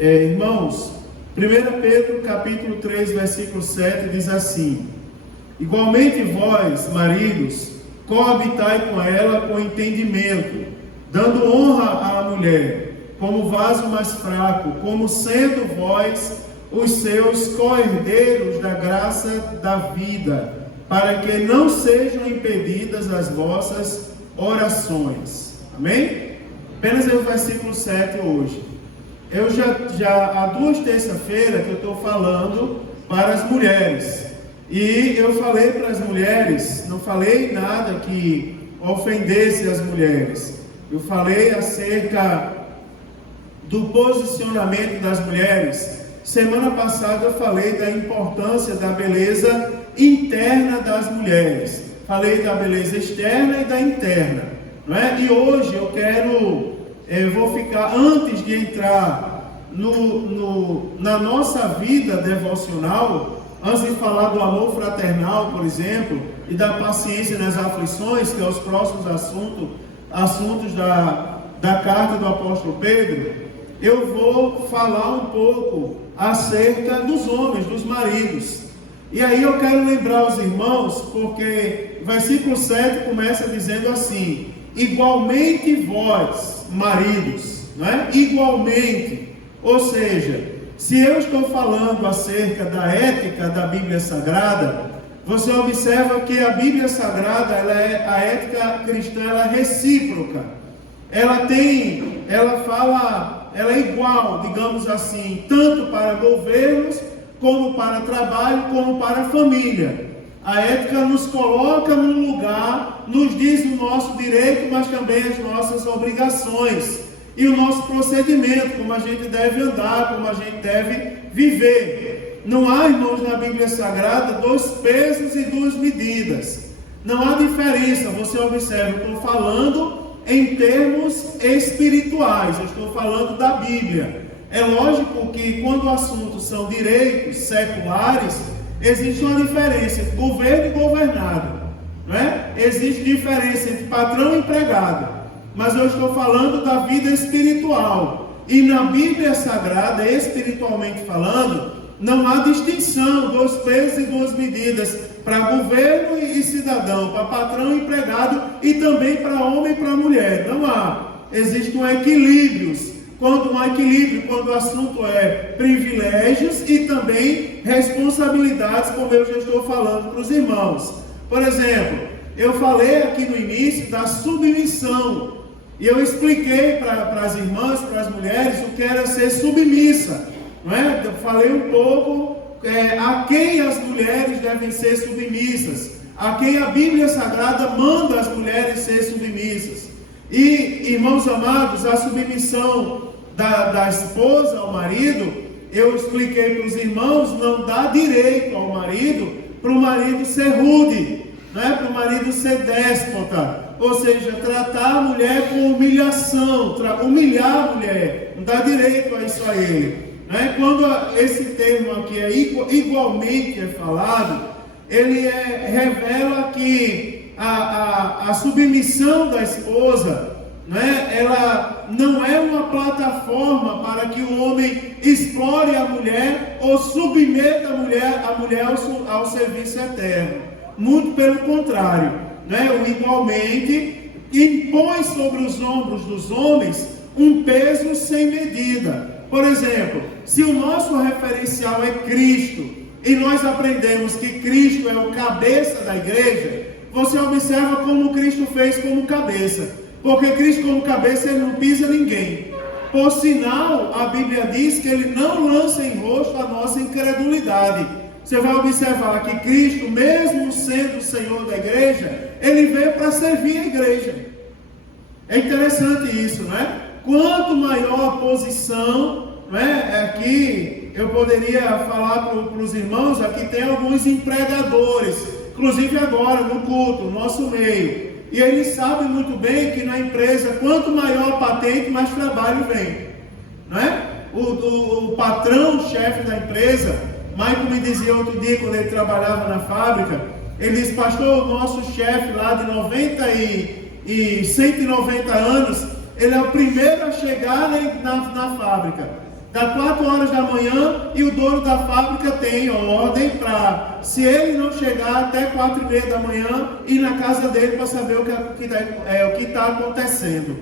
Irmãos, 1 Pedro capítulo 3, versículo 7 diz assim: igualmente vós, maridos, coabitai com ela com entendimento, dando honra à mulher, como vaso mais fraco, como sendo vós os seus co-herdeiros da graça da vida, para que não sejam impedidas as vossas orações. Amém? Apenas é o versículo 7 hoje. Eu já há 2 terças-feiras que eu estou falando para as mulheres. E eu falei para as mulheres, não falei nada que ofendesse as mulheres. Eu falei acerca do posicionamento das mulheres. Semana passada eu falei da importância da beleza interna das mulheres. Falei da beleza externa e da interna, não é? E hoje eu vou ficar, antes de entrar na nossa vida devocional, antes de falar do amor fraternal, por exemplo, e da paciência nas aflições, que é os próximos assuntos da carta do apóstolo Pedro, eu vou falar um pouco acerca dos homens, dos maridos. E aí eu quero lembrar os irmãos, porque o versículo 7 começa dizendo assim: igualmente vós, maridos, não é? Igualmente, ou seja, se eu estou falando acerca da ética da Bíblia Sagrada, você observa que a Bíblia Sagrada, a ética cristã, ela é recíproca. Ela é igual, digamos assim, tanto para governos, como para trabalho, como para a família. A ética nos coloca num lugar, nos diz o nosso direito, mas também as nossas obrigações. E o nosso procedimento, como a gente deve andar, como a gente deve viver. Não há, irmãos, na Bíblia Sagrada 2 pesos e 2 medidas. Não há diferença. Você observa, eu estou falando em termos espirituais, eu estou falando da Bíblia. É lógico que quando assuntos são direitos seculares, existe uma diferença entre governo e governado, não é? Existe diferença entre patrão e empregado. Mas eu estou falando da vida espiritual. E na Bíblia Sagrada, espiritualmente falando, não há distinção, 2 pesos e 2 medidas, para governo e cidadão, para patrão e empregado, e também para homem e para mulher. Não há. Existe um equilíbrio. Quando o assunto é privilégios e também responsabilidades, como eu já estou falando para os irmãos. Por exemplo, eu falei aqui no início da submissão. E eu expliquei para as irmãs, para as mulheres, o que era ser submissa. Não é? Eu falei um pouco a quem as mulheres devem ser submissas, a quem a Bíblia Sagrada manda as mulheres ser submissas. E, irmãos amados, a submissão da esposa ao marido, eu expliquei para os irmãos, não dá direito ao marido, para o marido ser rude, não é? Para o marido ser déspota, ou seja, tratar a mulher com humilhação, humilhar a mulher, não dá direito a isso a ele. Né? Quando esse termo aqui igualmente é falado, ele revela que a submissão da esposa, né? Ela não é uma plataforma para que o homem explore a mulher ou submeta a mulher ao serviço eterno. Muito pelo contrário, né? O igualmente impõe sobre os ombros dos homens um peso sem medida. Por exemplo, se o nosso referencial é Cristo, e nós aprendemos que Cristo é o cabeça da igreja, você observa como Cristo fez como cabeça. Porque Cristo como cabeça, ele não pisa ninguém. Por sinal, a Bíblia diz que ele não lança em rosto a nossa incredulidade. Você vai observar que Cristo, mesmo sendo o Senhor da igreja, ele veio para servir a igreja. É interessante isso, não é? Quanto maior a posição, não é? Aqui eu poderia falar para os irmãos, aqui tem alguns empregadores, inclusive agora no culto, no nosso meio. E eles sabem muito bem que na empresa, quanto maior a patente, mais trabalho vem. Não é? O patrão, o chefe da empresa, Michael me dizia outro dia, quando ele trabalhava na fábrica, ele disse: pastor, o nosso chefe lá de 190 anos, ele é o primeiro a chegar na fábrica. Dá 4 horas da manhã e o dono da fábrica tem ordem para, se ele não chegar até 4:30 da manhã, ir na casa dele para saber o que está acontecendo.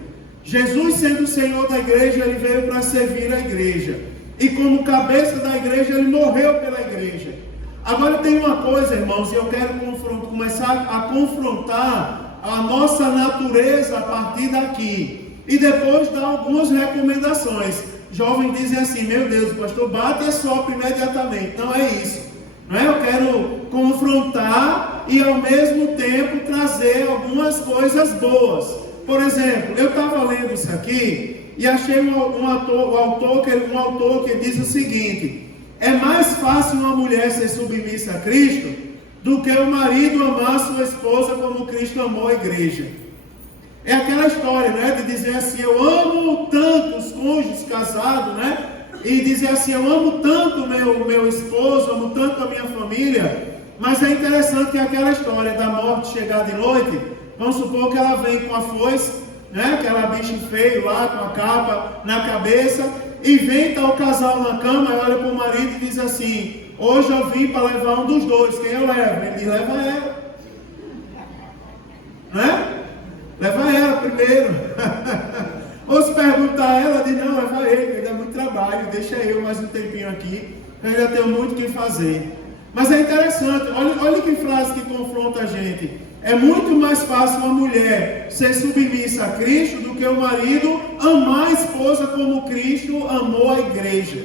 Jesus, sendo o Senhor da igreja, ele veio para servir a igreja. E como cabeça da igreja, ele morreu pela igreja. Agora tem uma coisa, irmãos, e eu quero começar a confrontar a nossa natureza a partir daqui. E depois dar algumas recomendações. Jovens dizem assim: meu Deus, o pastor bate e sopra imediatamente. Não é isso. Não é? Eu quero confrontar e ao mesmo tempo trazer algumas coisas boas. Por exemplo, eu estava lendo isso aqui e achei um autor que diz o seguinte: é mais fácil uma mulher ser submissa a Cristo do que o marido amar sua esposa como Cristo amou a igreja. É aquela história, né, de dizer assim: eu amo tanto os cônjuges casados, né, e dizer assim: eu amo tanto meu esposo, amo tanto a minha família. Mas é interessante que aquela história da morte chegar de noite, vamos supor que ela vem com a foice, né, aquela bicho feio lá, com a capa na cabeça, e vem, está o casal na cama, e olha para o marido e diz assim: hoje eu vim para levar um dos dois, quem eu levo? Ele diz: leva ela, né? Leva ela primeiro. Ou se perguntar a ela, diz: não, leva ele, dá muito trabalho, deixa eu mais um tempinho aqui, eu já tenho muito o que fazer. Mas é interessante, olha que frase que confronta a gente. É muito mais fácil uma mulher ser submissa a Cristo do que o marido amar a esposa como Cristo amou a igreja.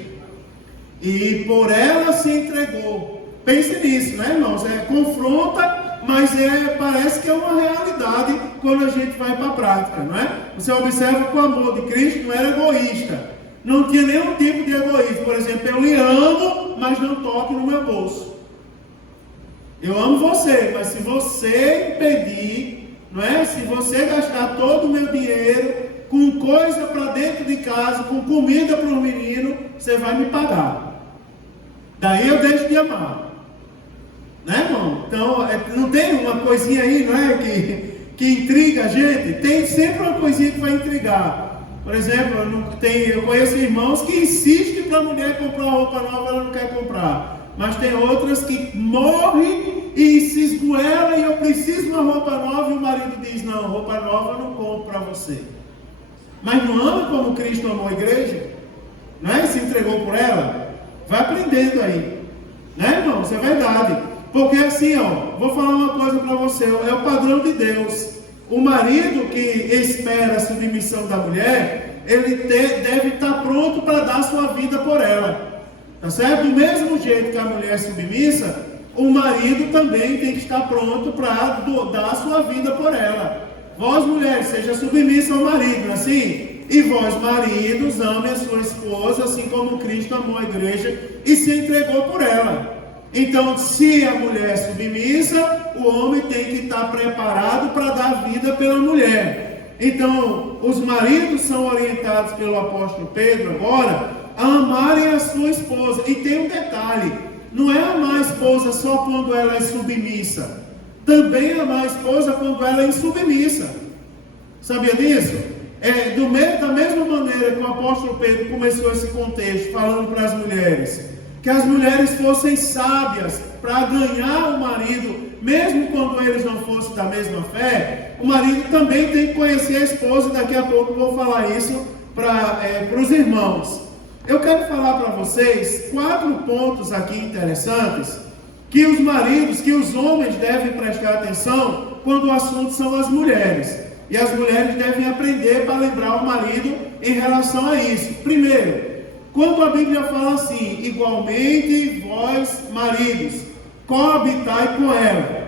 E por ela se entregou. Pense nisso, né, irmãos? Confronta, mas parece que é uma realidade quando a gente vai para a prática, não é? Você observa que o amor de Cristo não era egoísta. Não tinha nenhum tipo de egoísmo. Por exemplo, eu lhe amo, mas não toque no meu bolso. Eu amo você, mas se você impedir, não é? Se você gastar todo o meu dinheiro com coisa para dentro de casa, com comida para o menino, você vai me pagar. Daí eu deixo de amar. Né, irmão? Então, não tem uma coisinha aí, não é? Que intriga a gente? Tem sempre uma coisinha que vai intrigar. Por exemplo, eu conheço irmãos que insistem para a mulher comprar uma roupa nova, ela não quer comprar. Mas tem outras que morrem e se esgoelam: e eu preciso de uma roupa nova, e o marido diz: não, roupa nova eu não compro para você. Mas não ama como Cristo amou a igreja? Não é? Se entregou por ela? Vai aprendendo aí. Né, irmão? Isso é verdade. Porque assim, vou falar uma coisa para você: é o padrão de Deus. O marido que espera a submissão da mulher, ele deve estar pronto para dar sua vida por ela. Tá certo? Do mesmo jeito que a mulher é submissa, o marido também tem que estar pronto para dar a sua vida por ela. Vós, mulheres, seja submissa ao marido, não é assim? E vós, maridos, amem a sua esposa, assim como Cristo amou a igreja e se entregou por ela. Então, se a mulher é submissa, o homem tem que estar preparado para dar vida pela mulher. Então, os maridos são orientados pelo apóstolo Pedro agora a amarem a sua esposa. E tem um detalhe: não é amar a esposa só quando ela é submissa, também amar a esposa quando ela é insubmissa. Sabia disso? Da mesma maneira que o apóstolo Pedro começou esse contexto falando para as mulheres, que as mulheres fossem sábias para ganhar o marido, mesmo quando eles não fossem da mesma fé, o marido também tem que conhecer a esposa. Daqui a pouco eu vou falar isso para os irmãos. Eu quero falar para vocês 4 pontos aqui interessantes que os maridos, que os homens devem prestar atenção quando o assunto são as mulheres. E as mulheres devem aprender para lembrar o marido em relação a isso. Primeiro, quando a Bíblia fala assim: igualmente vós, maridos, coabitai com ela.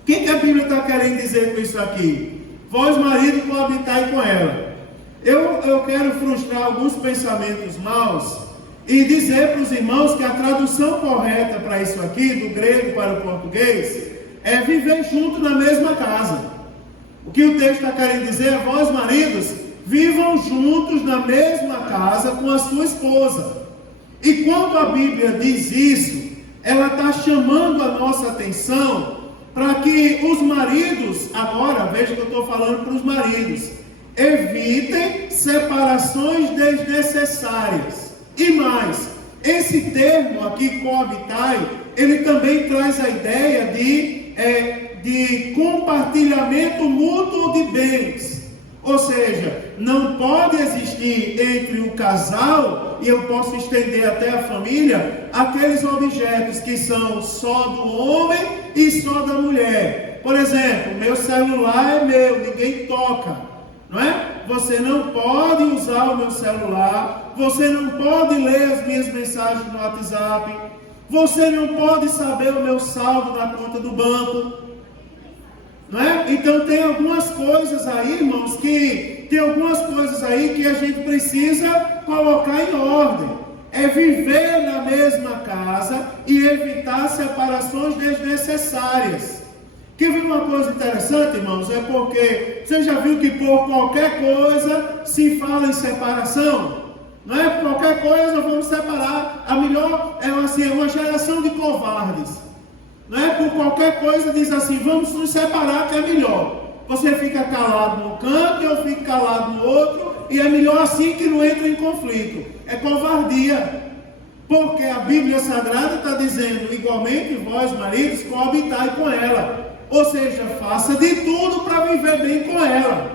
O que a Bíblia está querendo dizer com isso aqui? Vós, marido, coabitai com ela. Eu quero frustrar alguns pensamentos maus e dizer para os irmãos que a tradução correta para isso aqui, do grego para o português, é viver junto na mesma casa. O que o texto está querendo dizer é: vós, maridos, vivam juntos na mesma casa com a sua esposa. E quando a Bíblia diz isso, ela está chamando a nossa atenção para que os maridos, agora veja que eu estou falando para os maridos, evitem separações desnecessárias. E mais, esse termo aqui, coabitai, ele também traz a ideia de compartilhamento mútuo de bens. Ou seja, não pode existir entre o casal, e eu posso estender até a família, aqueles objetos que são só do homem e só da mulher. Por exemplo, meu celular é meu, ninguém toca, não é? Você não pode usar o meu celular, você não pode ler as minhas mensagens no WhatsApp, você não pode saber o meu saldo na conta do banco. Não é? Então tem algumas coisas aí, irmãos, que a gente precisa colocar em ordem. É viver na mesma casa e evitar separações desnecessárias. Quer ver uma coisa interessante, irmãos? É porque você já viu que por qualquer coisa se fala em separação? Não é? Por qualquer coisa vamos separar. A melhor é uma geração de covardes. Não é? Por qualquer coisa diz assim, vamos nos separar que é melhor. Você fica calado num canto, eu fico calado no outro, e é melhor assim que não entra em conflito. É covardia. Porque a Bíblia Sagrada está dizendo, igualmente vós maridos, coabitai com ela. Ou seja, faça de tudo para viver bem com ela.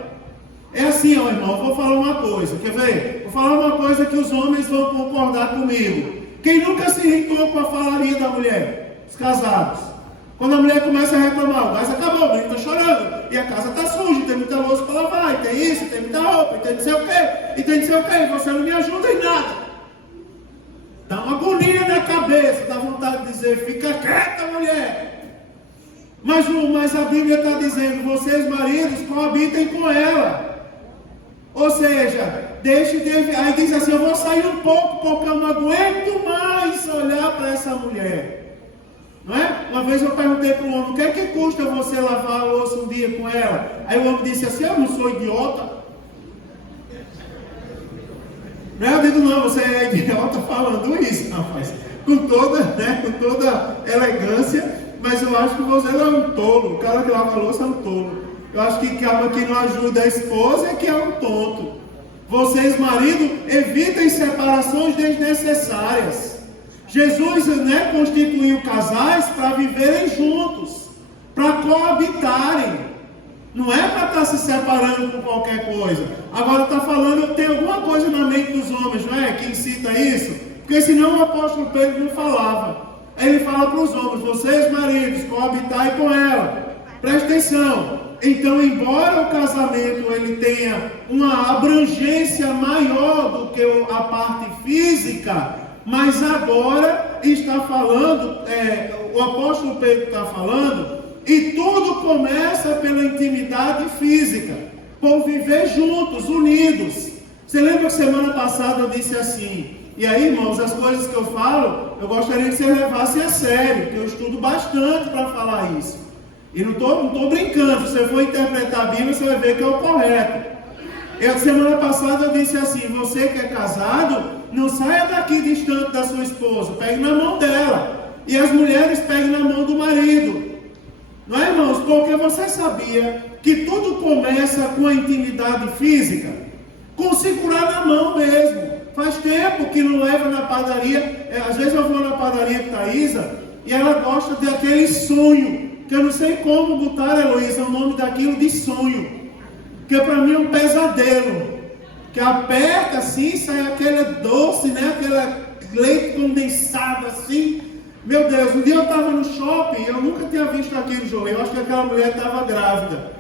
É assim, ó irmão, vou falar uma coisa, quer ver? Vou falar uma coisa que os homens vão concordar comigo. Quem nunca se irritou com a falaria da mulher? Os casados. Quando a mulher começa a reclamar, o gás acabou, o menino está chorando, e a casa está suja, tem muita louça para lavar, e tem isso, tem muita roupa, e tem não sei o quê, e tem não sei o quê, e você não me ajuda em nada. Dá uma agonia na cabeça, dá vontade de dizer, fica quieta, mulher. Mas a Bíblia está dizendo, vocês maridos coabitem com ela. Ou seja, aí diz assim, eu vou sair um pouco, porque eu não aguento mais olhar para essa mulher. Não é? Uma vez eu perguntei para o homem, o que é que custa você lavar a louça um dia com ela? Aí o homem disse assim, eu não sou idiota. Eu digo, não, você é idiota falando isso, rapaz. Com toda elegância, mas eu acho que você não é um tolo. O cara que lava a louça é um tolo. Eu acho que quem não ajuda a esposa é que é um tonto. Vocês, marido, evitem separações desnecessárias. Jesus, constituiu casais para viverem juntos, para coabitarem. Não é para estar se separando por qualquer coisa. Agora está falando, tem alguma coisa na mente dos homens, não é? Que incita isso? Porque senão o apóstolo Pedro não falava. Aí ele fala para os homens, vocês maridos, coabitai com ela. Presta atenção. Então, embora o casamento ele tenha uma abrangência maior do que a parte física, mas agora está falando, o apóstolo Pedro está falando, e tudo começa pela intimidade física, por viver juntos, unidos. Você lembra que semana passada eu disse assim, e aí irmãos, as coisas que eu falo, eu gostaria que você levasse a sério, que eu estudo bastante para falar isso. E não estou brincando, se você for interpretar a Bíblia, você vai ver que é o correto. Semana passada eu disse assim, você que é casado, não saia daqui distante da sua esposa, pegue na mão dela. E as mulheres peguem na mão do marido. Não é, irmãos? Porque você sabia que tudo começa com a intimidade física, com segurar na mão mesmo. Faz tempo que não leva na padaria. Às vezes eu vou na padaria com a Thaisa e ela gosta daquele sonho, que eu não sei como botar, Heloísa, o nome daquilo de sonho, que para mim é um pesadelo, que aperta assim, sai aquele doce, aquele leite condensado assim. Meu Deus, um dia eu estava no shopping, eu nunca tinha visto aquilo, João. Eu acho que aquela mulher estava grávida.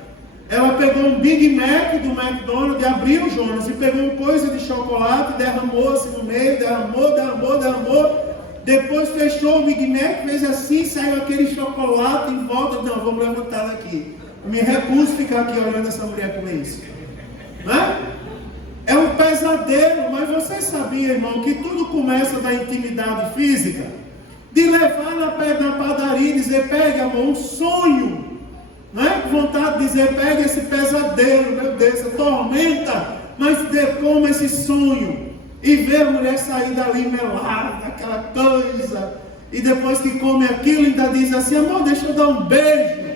Ela pegou um Big Mac do McDonald's, abriu, Jonas, e pegou uma coisa de chocolate, derramou assim no meio, derramou. Depois fechou o Big Mac, fez assim, saiu aquele chocolate em volta. Não, vamos levantar daqui. Eu me recuso a ficar aqui olhando essa mulher comer isso. Não é? É um pesadelo, mas você sabia, irmão, que tudo começa da intimidade física? De levar na padaria e dizer, pegue, amor, um sonho. Não é? Vontade de dizer, pegue esse pesadelo, meu Deus, essa tormenta, mas coma esse sonho. E ver a mulher sair dali melada, aquela coisa. E depois que come aquilo, ainda diz assim, amor, deixa eu dar um beijo.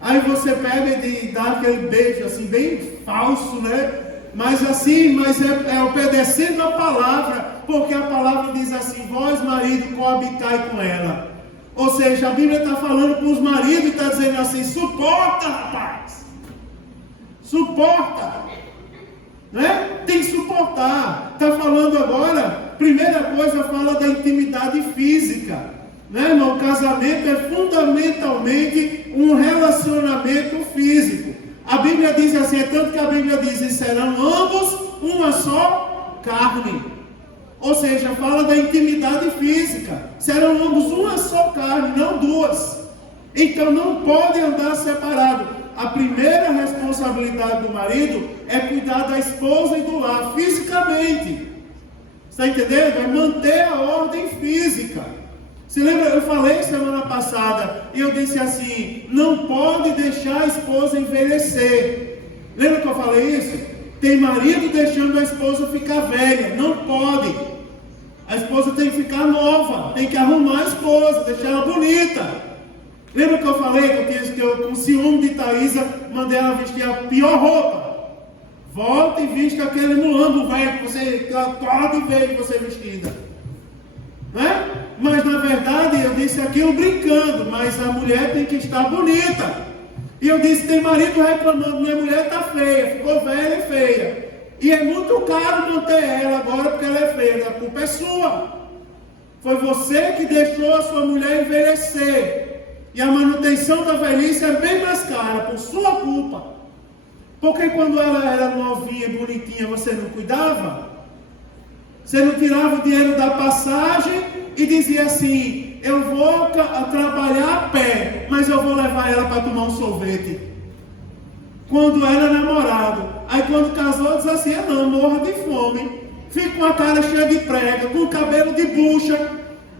Aí você pega e dá aquele beijo assim, bem falso, né? Mas é obedecendo a palavra, porque a palavra diz assim: vós, marido, coabitai com ela. Ou seja, a Bíblia está falando para os maridos e está dizendo assim: suporta, rapaz, suporta, né? Tem que suportar. Está falando agora, primeira coisa, fala da intimidade física, né, irmão? O casamento é fundamentalmente um relacionamento físico. A Bíblia diz assim, é tanto que a Bíblia diz: e serão ambos uma só carne. Ou seja, fala da intimidade física. Serão ambos uma só carne, não duas. Então não pode andar separado. A primeira responsabilidade do marido é cuidar da esposa e do lar fisicamente. Está entendendo? É manter a ordem física. Se lembra, eu falei semana passada, e eu disse assim: não pode deixar a esposa envelhecer. Lembra que eu falei isso? Tem marido deixando a esposa ficar velha. Não pode. A esposa tem que ficar nova, tem que arrumar a esposa, deixar ela bonita. Lembra que eu falei que eu com ciúme de Thaisa, mandei ela vestir a pior roupa? Volta e vista aquele mulambo velho que você acorda e vê você vestida, né? Mas na verdade eu disse aquilo brincando, mas a mulher tem que estar bonita. E eu disse: tem marido reclamando, minha mulher está feia, ficou velha e feia, e é muito caro manter ela agora porque ela é feia. A culpa é sua. Foi você que deixou a sua mulher envelhecer, e a manutenção da velhice é bem mais cara por sua culpa. Porque quando ela era novinha e bonitinha, você não cuidava? Você não tirava o dinheiro da passagem e dizia assim: eu vou trabalhar a pé, mas eu vou levar ela para tomar um sorvete. Quando era namorado. Aí quando casou, diz assim: não, morra de fome, fico com a cara cheia de prega, com o cabelo de bucha,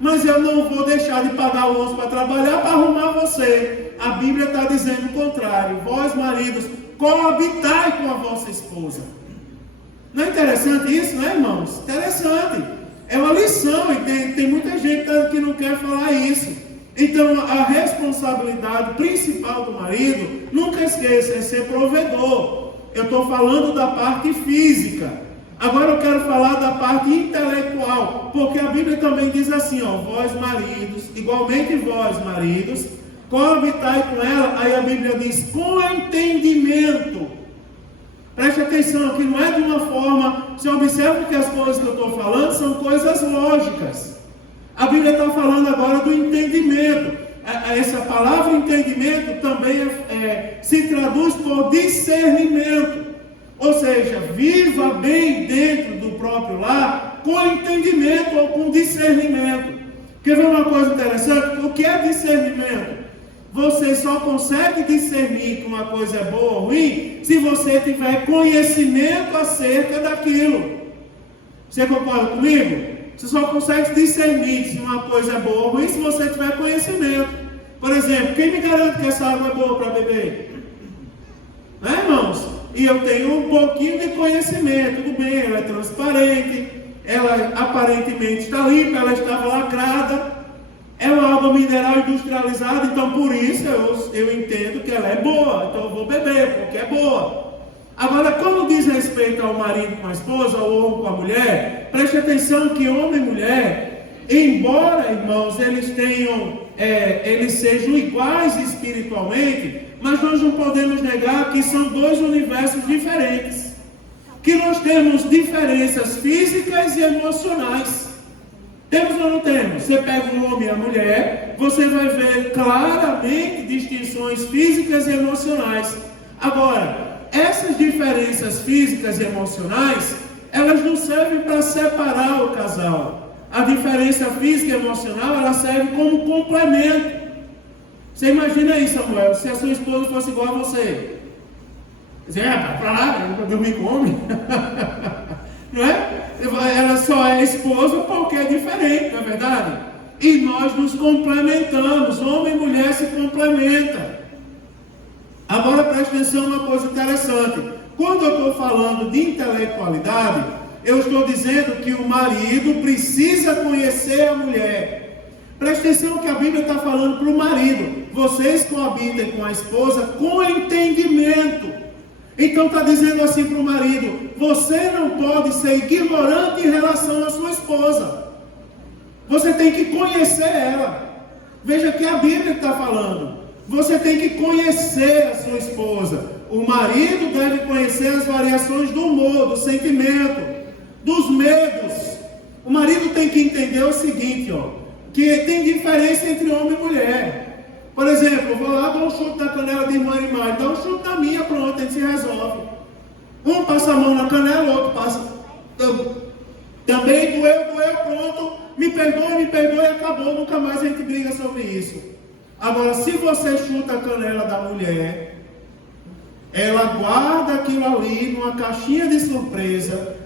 mas eu não vou deixar de pagar o almoço para trabalhar para arrumar você. A Bíblia está dizendo o contrário: vós, maridos, coabitai com a vossa esposa. Não é interessante isso, né, irmãos? Interessante. É uma lição, e tem muita gente que não quer falar isso. Então, a responsabilidade principal do marido, nunca esqueça, é ser provedor. Eu estou falando da parte física. Agora eu quero falar da parte intelectual, porque a Bíblia também diz assim, ó: vós, maridos, igualmente vós, maridos, coabitai com ela. Aí a Bíblia diz: com entendimento. Preste atenção, que não é de uma forma. Você observa que as coisas que eu estou falando são coisas lógicas. A Bíblia está falando agora do entendimento. Essa palavra entendimento também se traduz por discernimento. Ou seja, viva bem dentro do próprio lar com entendimento ou com discernimento. Quer ver uma coisa interessante? O que é discernimento? Você só consegue discernir que uma coisa é boa ou ruim se você tiver conhecimento acerca daquilo. Você concorda comigo? Você só consegue discernir se uma coisa é boa ou ruim se você tiver conhecimento. Por exemplo, quem me garante que essa água é boa para beber? Né, irmãos? E eu tenho um pouquinho de conhecimento. Tudo bem, ela é transparente, ela aparentemente está limpa, ela estava lacrada. É uma água mineral industrializada, então por isso eu entendo que ela é boa, então eu vou beber, porque é boa. Agora, quando diz respeito ao marido com a esposa, ao homem com a mulher, preste atenção que homem e mulher, embora, irmãos, eles sejam iguais espiritualmente, mas nós não podemos negar que são dois universos diferentes, que nós temos diferenças físicas e emocionais. Temos ou não temos? Você pega o homem e a mulher, você vai ver claramente distinções físicas e emocionais. Agora, essas diferenças físicas e emocionais, elas não servem para separar o casal. A diferença física e emocional, ela serve como complemento. Você imagina aí, Samuel, se a sua esposa fosse igual a você. Você para lá, eu dormir com homem. Não é? Ela só é esposa porque é diferente, não é verdade? E nós nos complementamos, homem e mulher se complementam. Agora preste atenção uma coisa interessante. Quando eu estou falando de intelectualidade, eu estou dizendo que o marido precisa conhecer a mulher. Preste atenção que a Bíblia está falando para o marido. Vocês coabitem com a esposa com entendimento. Então está dizendo assim para o marido: você não pode ser ignorante em relação à sua esposa. Você tem que conhecer ela. Veja que a Bíblia está falando. Você tem que conhecer a sua esposa. O marido deve conhecer as variações do humor, do sentimento, dos medos. O marido tem que entender o seguinte, que tem diferença entre homem e mulher. Por exemplo, eu vou lá, dou um chute na canela de irmã e irmã, dá um chute na minha, pronto, a gente se resolve. Um passa a mão na canela, o outro passa. Também doeu, pronto, me perdoe, acabou, nunca mais a gente briga sobre isso. Agora, se você chuta a canela da mulher, ela guarda aquilo ali numa caixinha de surpresa.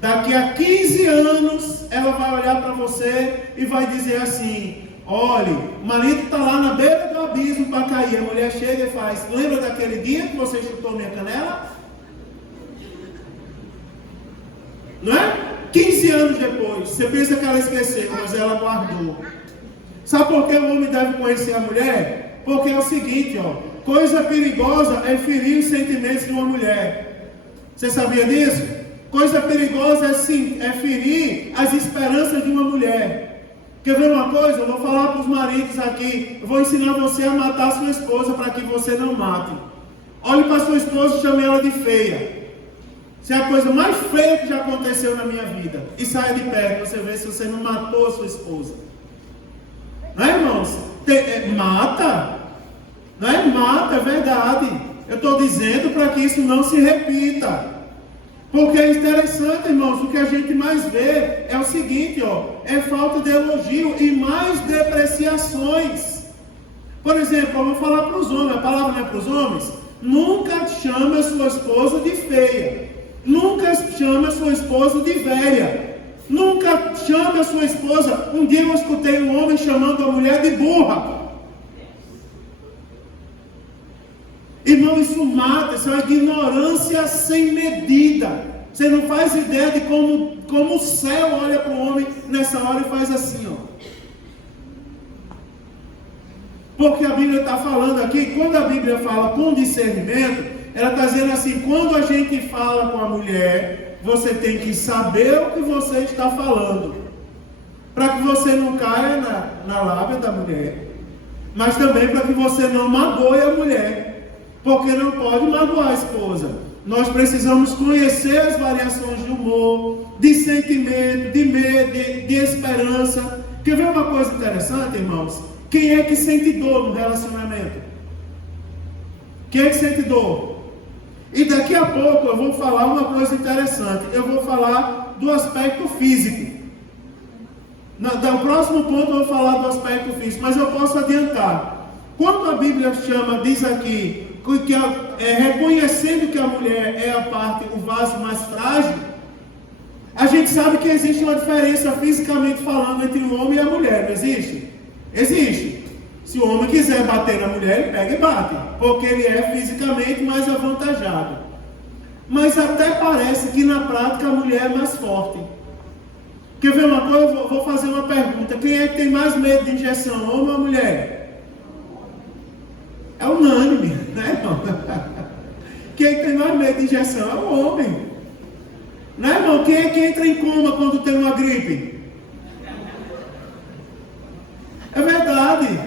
Daqui a 15 anos, ela vai olhar para você e vai dizer assim: olhe, o marido está lá na beira do abismo para cair. A mulher chega e faz: lembra daquele dia que você chutou minha canela? Não é? 15 anos depois, você pensa que ela esqueceu, mas ela guardou. Sabe por que o homem deve conhecer a mulher? Porque é o seguinte, coisa perigosa é ferir os sentimentos de uma mulher. Você sabia disso? Coisa perigosa é ferir as esperanças de uma mulher. Quer ver uma coisa? Eu vou falar para os maridos aqui. Eu vou ensinar você a matar a sua esposa para que você não mate. Olhe para a sua esposa e chame ela de feia. Isso é a coisa mais feia que já aconteceu na minha vida. E saia de perto, você vê se você não matou a sua esposa. Não é, irmãos? Mata. Não é? Mata, é verdade. Eu estou dizendo para que isso não se repita. Porque é interessante, irmãos, o que a gente mais vê é o seguinte, é falta de elogio e mais depreciações. Por exemplo, eu vou falar para os homens, a palavra não é para os homens. Nunca chame a sua esposa de feia. Nunca chame a sua esposa de velha. Nunca chame a sua esposa. Um dia eu escutei um homem chamando a mulher de burra. Irmão, isso mata, isso é uma ignorância sem medida. Você não faz ideia de como o céu olha para o homem nessa hora e faz assim, Porque a Bíblia está falando aqui, quando a Bíblia fala com discernimento, ela está dizendo assim: quando a gente fala com a mulher, você tem que saber o que você está falando, para que você não caia na lábia da mulher, mas também para que você não magoe a mulher, porque não pode magoar a esposa. Nós precisamos conhecer as variações de humor, de sentimento, de medo, de esperança. Quer ver uma coisa interessante, irmãos? Quem é que sente dor no relacionamento? Quem é que sente dor? E daqui a pouco eu vou falar uma coisa interessante. Eu vou falar do aspecto físico. No próximo ponto eu vou falar do aspecto físico, mas eu posso adiantar. Quando a Bíblia diz aqui, reconhecendo que a mulher é a parte, o vaso mais frágil, a gente sabe que existe uma diferença fisicamente falando entre o homem e a mulher, não existe? Existe. Se o homem quiser bater na mulher, ele pega e bate, porque ele é fisicamente mais avantajado. Mas até parece que na prática a mulher é mais forte. Quer ver uma coisa? Eu vou fazer uma pergunta: quem é que tem mais medo de injeção, homem ou mulher? É unânime, né, irmão? Quem é que tem mais medo de injeção? É o homem. Né, irmão? Quem é que entra em coma quando tem uma gripe? É verdade.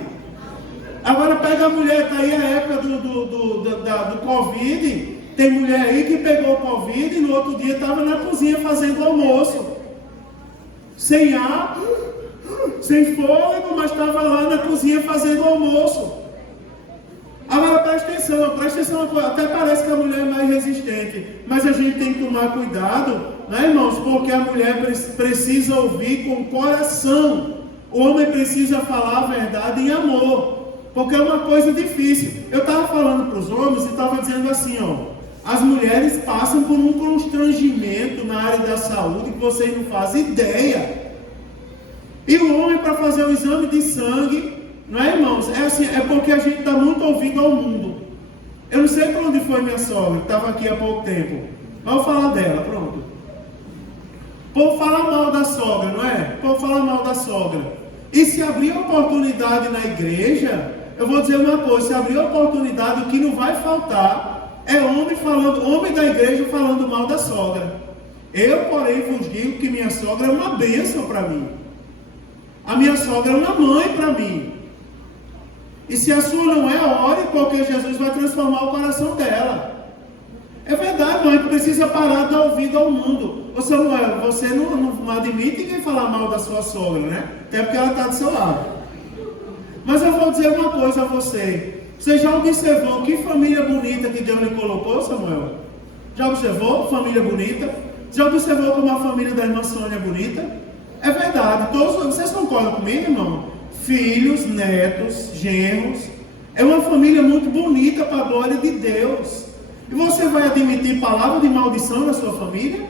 Agora pega a mulher, está aí a época do Covid. Tem mulher aí que pegou o Covid e no outro dia estava na cozinha fazendo almoço. Sem ar, sem fôlego, mas estava lá na cozinha fazendo almoço. Agora presta atenção, até parece que a mulher é mais resistente, mas a gente tem que tomar cuidado, né, irmãos? Porque a mulher precisa ouvir com o coração. O homem precisa falar a verdade em amor, porque é uma coisa difícil. Eu estava falando para os homens e estava dizendo assim, as mulheres passam por um constrangimento na área da saúde que vocês não fazem ideia. E o homem, para fazer o exame de sangue, não é, irmãos? É assim, é porque a gente está muito ouvido ao mundo. Eu não sei para onde foi minha sogra, que estava aqui há pouco tempo. Mas vou falar dela, pronto. O povo fala mal da sogra, não é? O povo fala mal da sogra. E se abrir oportunidade na igreja, eu vou dizer uma coisa, se abrir oportunidade, o que não vai faltar é homem da igreja falando mal da sogra. Eu, porém, vos digo que minha sogra é uma bênção para mim. A minha sogra é uma mãe para mim. E se a sua não é, ore, porque Jesus vai transformar o coração dela. É verdade, mãe, que precisa parar de dar ouvido ao mundo. Ô Samuel, você não admite ninguém falar mal da sua sogra, né? Até porque ela está do seu lado. Mas eu vou dizer uma coisa a você. Você já observou que família bonita que Deus lhe colocou, Samuel? Já observou? Família bonita? Já observou como a família da irmã Sônia é bonita? É verdade. Vocês concordam comigo, irmão? Filhos, netos, genros. É uma família muito bonita para a glória de Deus. E você vai admitir palavra de maldição na sua família?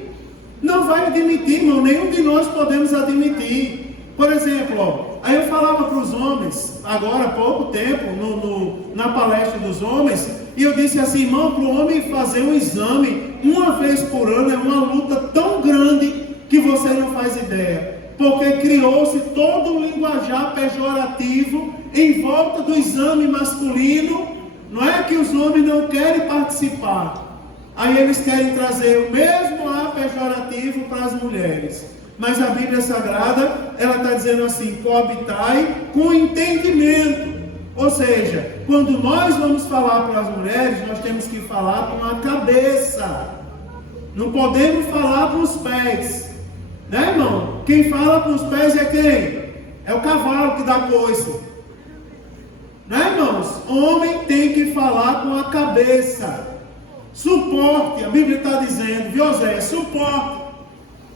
Não vai admitir, irmão. Nenhum de nós podemos admitir. Por exemplo, aí eu falava para os homens, agora há pouco tempo, na palestra dos homens, e eu disse assim, irmão, para o homem fazer um exame uma vez por ano é uma luta tão grande que você não faz ideia. Porque criou-se todo um linguajar pejorativo em volta do exame masculino. Não é que os homens não querem participar. Aí eles querem trazer o mesmo ar pejorativo para as mulheres. Mas a Bíblia Sagrada, ela está dizendo assim, coabitai com entendimento. Ou seja, quando nós vamos falar para as mulheres, nós temos que falar com a cabeça. Não podemos falar para os pés. Né, irmão? Quem fala para os pés é quem? É o cavalo que dá coice. Né, irmãos? Homem tem que falar com a cabeça. Suporte, a Bíblia está dizendo, viu, Osés? Suporte.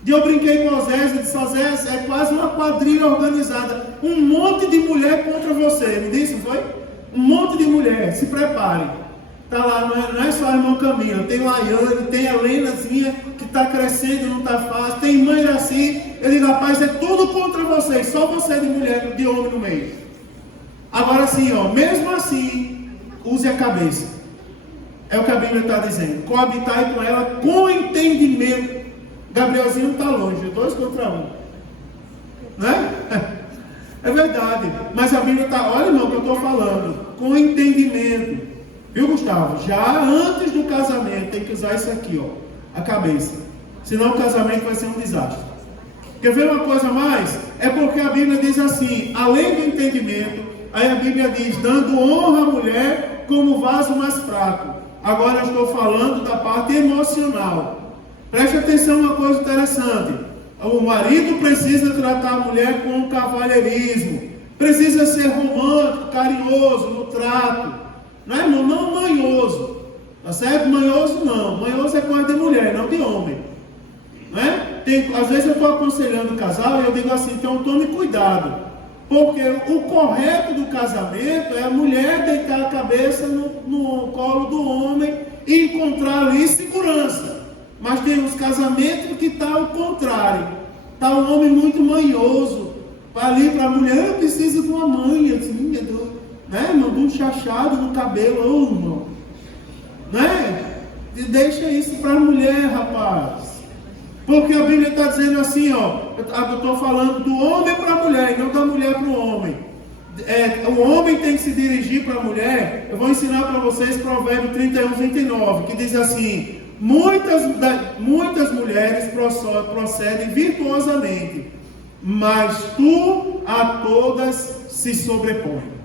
E eu brinquei com Osés e disse, Osés, é quase uma quadrilha organizada. Um monte de mulher contra você. Me disse, foi? Um monte de mulher. Se prepare. Está lá, não é só a irmã Camila. Tem Laiane, tem a Helenazinha que está crescendo, não está fácil. Tem mãe assim. Eu digo, rapaz, é tudo contra vocês. Só você de mulher, de homem no meio. Agora sim, ó, mesmo assim, use a cabeça. É o que a Bíblia está dizendo. Coabitai com ela com entendimento. Gabrielzinho está longe, 2 contra 1. Né? É verdade. Mas a Bíblia está, olha, irmão, o que eu estou falando. Com entendimento. Viu, Gustavo? Já antes do casamento, tem que usar isso aqui, ó. A cabeça. Senão o casamento vai ser um desastre. Quer ver uma coisa mais? É porque a Bíblia diz assim, além do entendimento, aí a Bíblia diz, dando honra à mulher como vaso mais fraco. Agora eu estou falando da parte emocional. Preste atenção uma coisa interessante. O marido precisa tratar a mulher com cavalheirismo. Precisa ser romântico, carinhoso no trato. Não é, irmão? Não manhoso. Tá certo? Manhoso não. Manhoso é coisa de mulher, não de homem. Não é? Às vezes eu estou aconselhando o casal e eu digo assim, então tome cuidado. Porque o correto do casamento é a mulher deitar a cabeça no colo do homem e encontrar ali segurança. Mas tem os casamentos que está ao contrário. Está um homem muito manhoso. Ali para a mulher, eu preciso de uma mãe, assim, né, irmão? De um chachado no cabelo, oh, irmão. Né? E deixa isso para a mulher, rapaz. Porque a Bíblia está dizendo assim, ó. Eu estou falando do homem para a mulher e não da mulher para o homem. O homem tem que se dirigir para a mulher. Eu vou ensinar para vocês Provérbio 31, 29, que diz assim: muitas mulheres procedem virtuosamente, mas tu a todas se sobrepõe.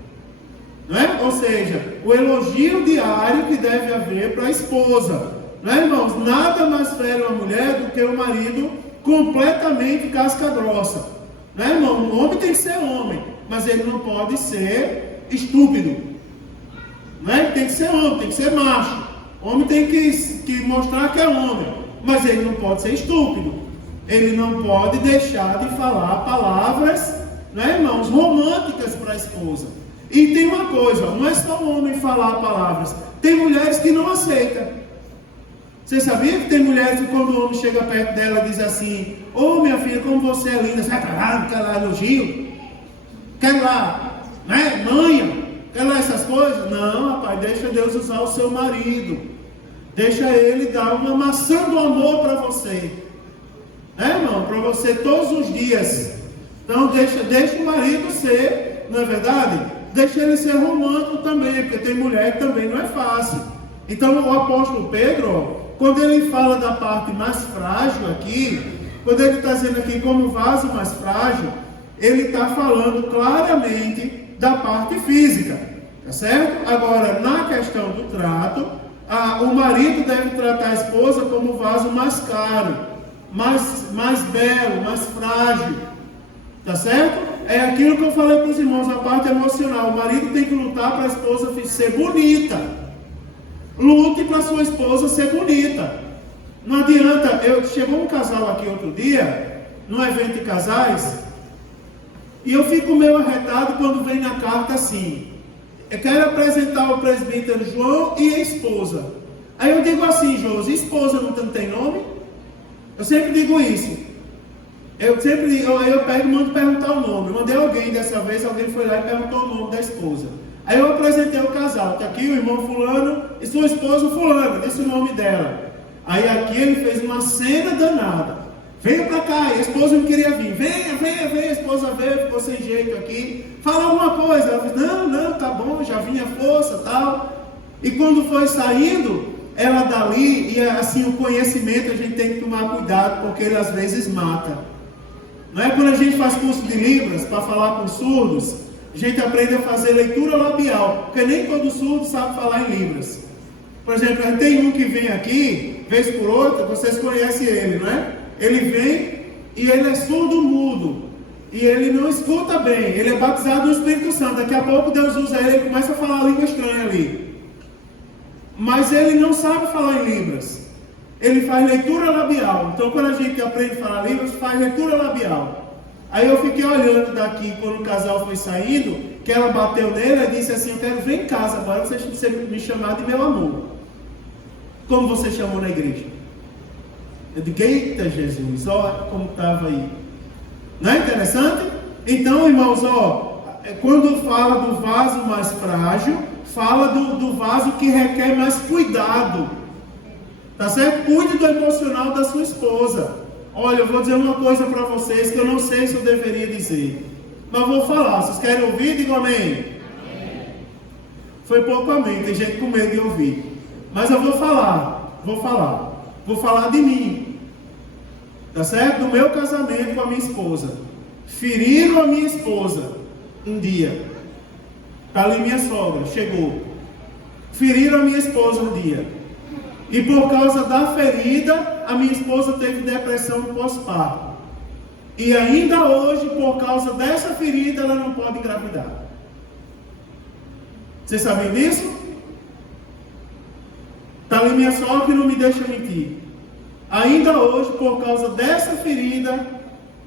Não é? Ou seja, o elogio diário que deve haver para a esposa. Não é, irmãos? Nada mais fere uma mulher do que o marido completamente casca grossa. Não é, irmão? O homem tem que ser homem, mas ele não pode ser estúpido. Não é? Ele tem que ser homem, tem que ser macho. O homem tem que mostrar que é homem, mas ele não pode ser estúpido. Ele não pode deixar de falar palavras, não é, irmãos, românticas para a esposa. E tem uma coisa, não é só o homem falar palavras, tem mulheres que não aceitam. Você sabia que tem mulheres que quando o homem chega perto dela diz assim: ô minha filha, como você é linda, sai pra lá, não quer lá elogio? Quer lá, né, manha? Quer lá essas coisas? Não, rapaz, deixa Deus usar o seu marido. Deixa ele dar uma maçã do amor para você. Né, irmão? Para você todos os dias Então deixa o marido ser, não é verdade? Deixa ele ser romântico também, porque tem mulher que também não é fácil. Então o apóstolo Pedro, quando ele fala da parte mais frágil aqui, quando ele está dizendo aqui como vaso mais frágil, ele está falando claramente da parte física, tá certo? Agora, na questão do trato, o marido deve tratar a esposa como vaso mais caro, mais belo, mais frágil, tá certo? É aquilo que eu falei para os irmãos, a parte emocional. O marido tem que lutar para a esposa ser bonita. Lute para a sua esposa ser bonita. Não adianta. Chegou um casal aqui outro dia, num evento de casais, e eu fico meio arretado quando vem na carta assim: eu quero apresentar o presbítero João e a esposa. Aí eu digo assim: Josi, esposa não tem nome? Eu sempre digo isso. Eu pego e mando perguntar o nome. Eu mandei alguém dessa vez, alguém foi lá e perguntou o nome da esposa. Aí eu apresentei o casal. Está aqui o irmão fulano e sua esposa fulano, disse o nome dela. Aí aqui ele fez uma cena danada. Venha para cá, e a esposa não queria vir. Venha, a esposa veio, ficou sem jeito aqui. Fala alguma coisa. Ela disse: não, tá bom, já vinha força e tal. E quando foi saindo, ela dali, e assim o conhecimento a gente tem que tomar cuidado, porque ele às vezes mata. Não é quando a gente faz curso de Libras para falar com surdos, a gente aprende a fazer leitura labial, porque nem todo surdo sabe falar em Libras. Por exemplo, a gente tem um que vem aqui, vez por outra, vocês conhecem ele, não é? Ele vem e ele é surdo mudo, e ele não escuta bem, ele é batizado no Espírito Santo. Daqui a pouco Deus usa ele e começa a falar língua estranha ali. Mas ele não sabe falar em Libras. Ele faz leitura labial. Então quando a gente aprende a falar Libras, faz leitura labial. Aí eu fiquei olhando daqui, quando o casal foi saindo, que ela bateu nele e disse assim: eu quero ver em casa agora você me chamar de meu amor. Como você chamou na igreja? Eu digo: eita Jesus, olha como estava aí. Não é interessante? Então, irmãos, quando fala do vaso mais frágil, fala do vaso que requer mais cuidado. Tá certo? Cuide do emocional da sua esposa. Olha, eu vou dizer uma coisa para vocês que eu não sei se eu deveria dizer, mas vou falar. Vocês querem ouvir? Digam amém. Amém. Foi pouco amém, tem gente com medo de ouvir. Mas eu vou falar. Vou falar de mim. Tá certo? Do meu casamento com a minha esposa. Feriram a minha esposa um dia. Tá ali minha sogra, chegou. Feriram a minha esposa um dia. E por causa da ferida, a minha esposa teve depressão no pós-parto. E ainda hoje, por causa dessa ferida, ela não pode engravidar. Vocês sabem disso? Está ali minha sogra que não me deixa mentir. Ainda hoje, por causa dessa ferida,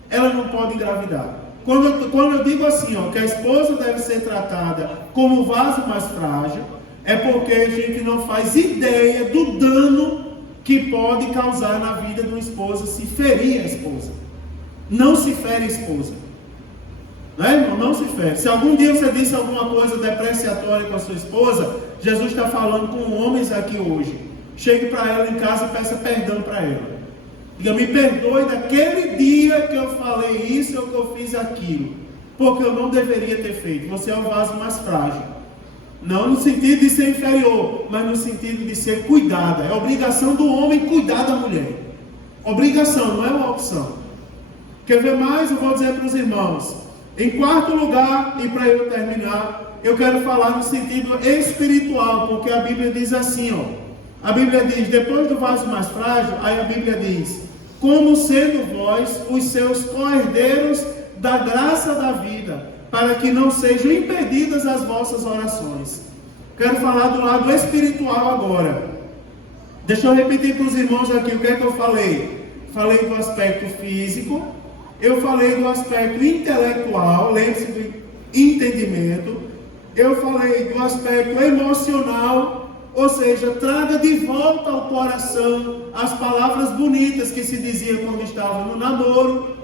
ela não pode engravidar. Quando eu digo assim, que a esposa deve ser tratada como o vaso mais frágil, é porque a gente não faz ideia do dano que pode causar na vida de uma esposa se ferir a esposa. Não se fere a esposa. Não é, irmão? Não se fere. Se algum dia você disse alguma coisa depreciatória com a sua esposa, Jesus está falando com homens aqui hoje. Chegue para ela em casa e peça perdão para ela. Diga: me perdoe daquele dia que eu falei isso ou que eu fiz aquilo, porque eu não deveria ter feito. Você é o vaso mais frágil. Não no sentido de ser inferior, mas no sentido de ser cuidada. É obrigação do homem cuidar da mulher. Obrigação, não é uma opção. Quer ver mais? Eu vou dizer para os irmãos. Em quarto lugar, e para eu terminar, eu quero falar no sentido espiritual, porque a Bíblia diz assim, a Bíblia diz, depois do vaso mais frágil, aí a Bíblia diz: como sendo vós os seus co-herdeiros da graça da vida, para que não sejam impedidas as vossas orações. Quero falar do lado espiritual agora. Deixa eu repetir para os irmãos aqui o que é que eu falei. Falei do aspecto físico, eu falei do aspecto intelectual, lembre-se do entendimento, eu falei do aspecto emocional, ou seja, traga de volta ao coração as palavras bonitas que se dizia quando estava no namoro.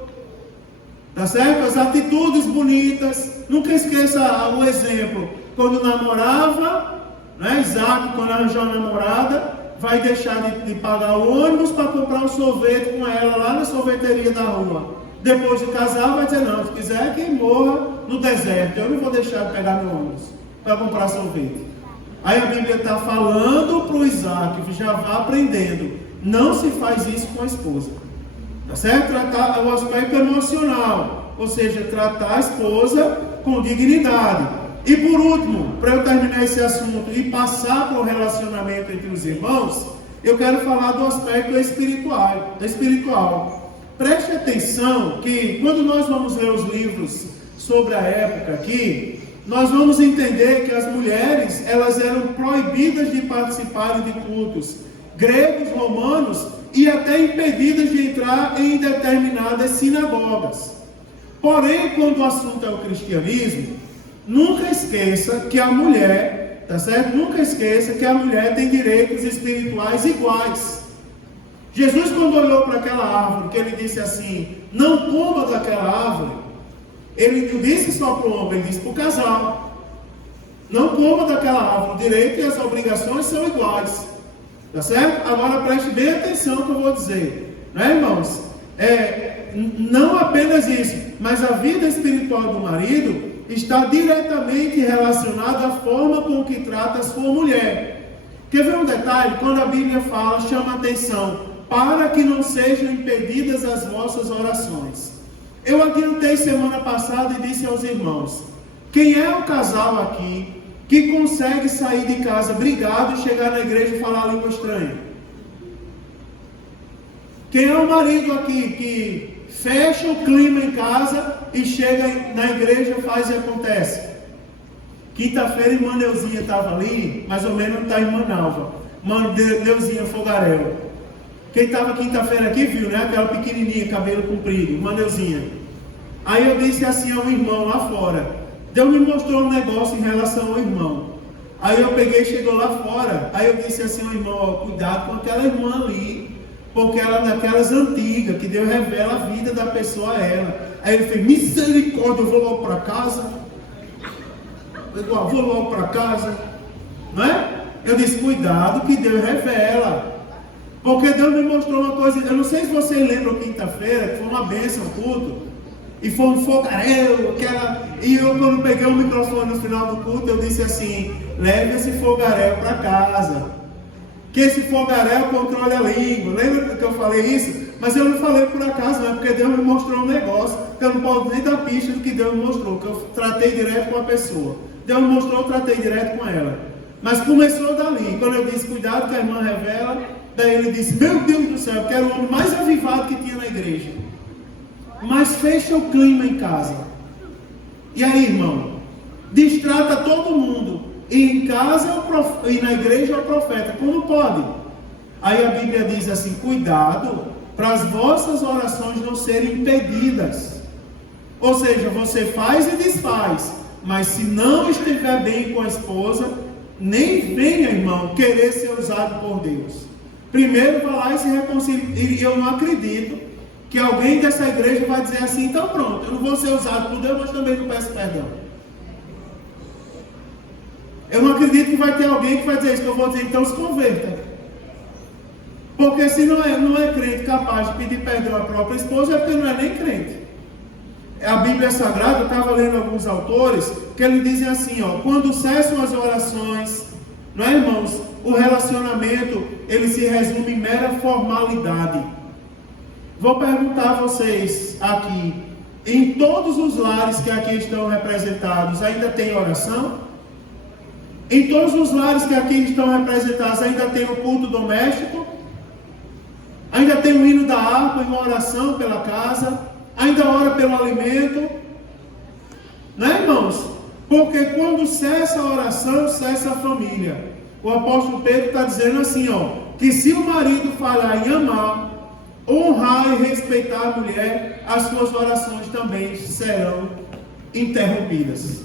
Tá certo? As atitudes bonitas. Nunca esqueça o exemplo. Quando namorava, né? Isaac, quando arranjou a namorada, vai deixar de pagar o ônibus para comprar um sorvete com ela lá na sorveteria da rua. depois de casar, vai dizer, não, se quiser que morra no deserto, eu não vou deixar de pegar meu ônibus para comprar sorvete. Aí a Bíblia está falando para o Isaac, já vá aprendendo, não se faz isso com a esposa, tá certo? Tratar o aspecto emocional, ou seja, tratar a esposa com dignidade. E por último, para eu terminar esse assunto e passar para o relacionamento entre os irmãos, eu quero falar do aspecto espiritual. Preste atenção que quando nós vamos ler os livros sobre a época aqui, nós vamos entender que as mulheres, elas eram proibidas de participarem de cultos gregos, romanos, e até impedidas de entrar em determinadas sinagogas. Porém, quando o assunto é o cristianismo, nunca esqueça que a mulher, tá certo? Nunca esqueça que a mulher tem direitos espirituais iguais. Jesus, quando olhou para aquela árvore, que ele disse assim, não coma daquela árvore, ele não disse só para o homem, ele disse para o casal, não coma daquela árvore, o direito e as obrigações são iguais, tá certo? Agora preste bem atenção no que eu vou dizer, né, irmãos? Não apenas isso, mas a vida espiritual do marido está diretamente relacionada à forma com que trata a sua mulher. Quer ver um detalhe? Quando a Bíblia fala, chama atenção, para que não sejam impedidas as vossas orações. Eu adiantei semana passada e disse aos irmãos, quem é o casal aqui que consegue sair de casa brigado e chegar na igreja e falar língua estranha? Quem é o marido aqui que fecha o clima em casa e chega na igreja, faz e acontece? Quinta-feira, irmã Neuzinha estava ali, mais ou menos está em Manalva, irmã Neuzinha Fogarel. Quem estava quinta-feira aqui viu, né? Aquela pequenininha, cabelo comprido, irmã Neuzinha. Aí eu disse assim ao irmão lá fora, Deus me mostrou um negócio em relação ao irmão. Aí eu peguei, chegou lá fora, aí eu disse assim ao irmão, ó, cuidado com aquela irmã ali, porque ela é daquelas antigas, que Deus revela a vida da pessoa a ela. Aí ele fez, misericórdia, eu vou logo para casa. Eu vou logo para casa. Não é? Eu disse, cuidado que Deus revela. Porque Deus me mostrou uma coisa, eu não sei se vocês lembram quinta-feira, que foi uma bênção o culto. E foi um fogaréu, e eu quando peguei o microfone no final do culto, eu disse assim, leve esse fogaréu para casa. Que esse fogaréu controle a língua. Lembra que eu falei isso? Mas eu não falei por acaso, não é porque Deus me mostrou um negócio, que eu não posso nem dar pista do que Deus me mostrou, que eu tratei direto com a pessoa. Deus me mostrou, eu tratei direto com ela. Mas começou dali, quando eu disse, cuidado que a irmã revela, daí ele disse, meu Deus do céu, que era o homem mais avivado que tinha na igreja. Mas fecha o clima em casa. E aí, irmão, distrata todo mundo. E em casa e na igreja é o profeta. Como pode? Aí a Bíblia diz assim, cuidado para as vossas orações não serem impedidas. Ou seja, você faz e desfaz, mas se não estiver bem com a esposa, nem venha, irmão, querer ser usado por Deus. Primeiro vai lá e se reconcilia. E eu não acredito que alguém dessa igreja vai dizer assim, então pronto, eu não vou ser usado por Deus, mas também não peço perdão. Eu não acredito que vai ter alguém que vai dizer isso, que eu vou dizer, então se converta. Porque se não é crente capaz de pedir perdão à própria esposa, é porque não é nem crente. A Bíblia Sagrada, eu estava lendo alguns autores, que eles dizem assim, ó, quando cessam as orações, não é, irmãos? O relacionamento, ele se resume em mera formalidade. Vou perguntar a vocês aqui, em todos os lares que aqui estão representados, ainda tem oração? Em todos os lares que aqui estão representados, ainda tem o culto doméstico? Ainda tem o hino da harpa e uma oração pela casa? Ainda ora pelo alimento? Né, irmãos? Porque quando cessa a oração, cessa a família. O apóstolo Pedro está dizendo assim, ó, que se o marido falhar em amar, honrar e respeitar a mulher, as suas orações também serão interrompidas.